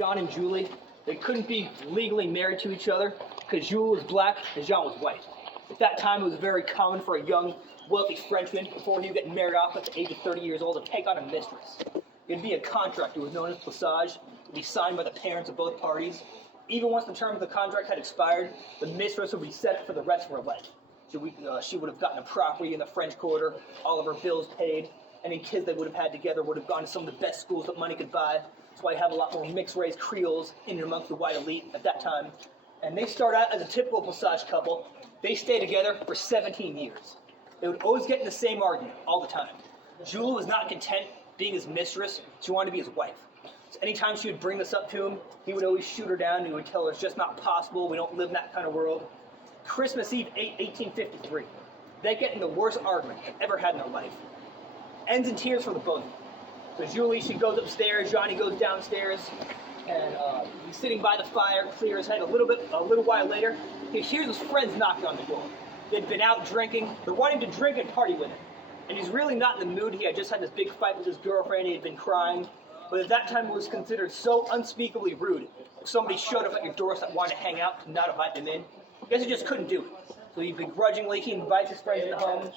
John and Julie, they couldn't be legally married to each other because Julie was black and John was white. At that time, it was very common for a young, wealthy Frenchman, before he would get married off at the age of 30 years old, to take on a mistress. It'd be a contract. It was known as plissage. It would be signed by the parents of both parties. Even once the term of the contract had expired, the mistress would be set for the rest of her life. She would have gotten a property in the French Quarter, all of her bills paid. Any kids they would have had together would have gone to some of the best schools that money could buy. That's why you have a lot more mixed-race Creoles in and amongst the white elite at that time. And they start out as a typical plissage couple. They stay together for 17 years. They would always get in the same argument all the time. Julie was not content being his mistress. She wanted to be his wife. So anytime she would bring this up to him, he would always shoot her down, and he would tell her it's just not possible. We don't live in that kind of world. Christmas Eve, 1853. They get in the worst argument they've ever had in their life. Ends in tears for the both of them. So Julie, she goes upstairs, Johnny goes downstairs, and he's sitting by the fire, clear his head. A little while later, he hears his friends knocking on the door. They'd been out drinking. They're wanting to drink and party with him. And he's really not in the mood. He had just had this big fight with his girlfriend. He had been crying. But at that time, it was considered so unspeakably rude. If somebody showed up at your doorstep wanted to hang out, to not invite them in, I guess he just couldn't do it. So he begrudgingly, he invites his friends in the home.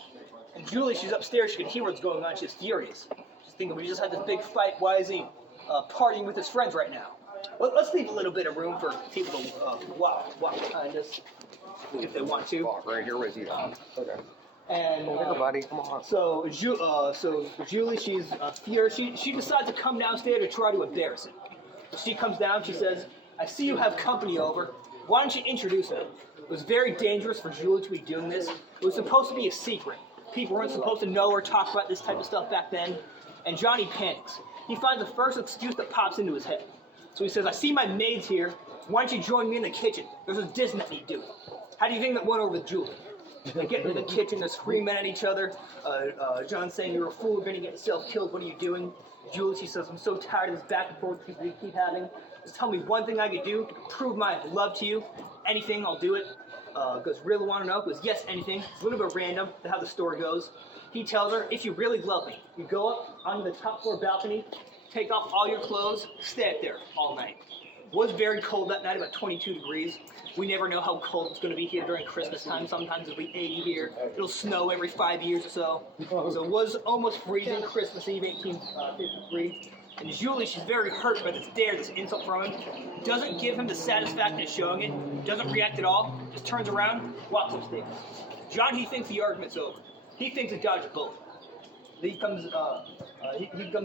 And Julie, she's upstairs. She can hear what's going on. She's furious. She's thinking, we just had this big fight. Why is he partying with his friends right now? Let's leave a little bit of room for people to walk behind us if they want to. Walk right here with you. Okay. And everybody, come on. So Julie, she's furious. She decides to come downstairs to try to embarrass him. She comes down. She says, "I see you have company over. Why don't you introduce me?" It was very dangerous for Julie to be doing this. It was supposed to be a secret. People weren't supposed to know or talk about this type of stuff back then. And Johnny panics. He finds the first excuse that pops into his head. So he says, "I see my maid's here. Why don't you join me in the kitchen? There's a dishes that need doing." How do you think that went over with Julie? They get into the kitchen, they're screaming at each other. John's saying, "You're a fool, you're going to get yourself killed, what are you doing?" Julie, she says, "I'm so tired of this back and forth we keep having. Just tell me one thing I could do to prove my love to you. Anything, I'll do it." Goes, "Really want to know?" Goes, "Yes, anything." It's a little bit random to how the story goes. He tells her, "If you really love me, you go up onto the top floor balcony, take off all your clothes, stay up there all night." It was very cold that night, about 22 degrees. We never know how cold it's going to be here during Christmas time. Sometimes it'll be 80 here. It'll snow every 5 years or so. So it was almost freezing Christmas Eve, 1853. And Julie, she's very hurt by this dare, this insult from him. Doesn't give him the satisfaction of showing it. Doesn't react at all. Just turns around, walks upstairs. John, he thinks the argument's over. He thinks he dodged a bullet. He comes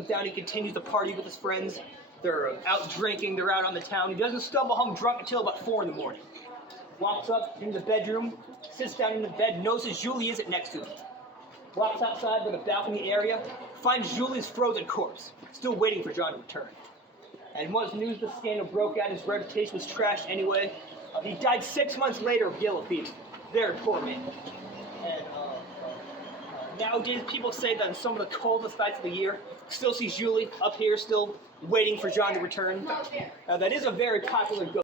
down. He continues to party with his friends. They're out drinking. They're out on the town. He doesn't stumble home drunk until about 4 in the morning. Walks up in the bedroom, sits down in the bed, notices Julie isn't next to him. Walks outside by the balcony area, finds Julie's frozen corpse, still waiting for John to return. And once news of the scandal broke out, his reputation was trashed anyway. He died 6 months later of yellow fever. Very poor man. And nowadays, people say that on some of the coldest nights of the year, still see Julie up here, still waiting for John to return. That is a very popular ghost.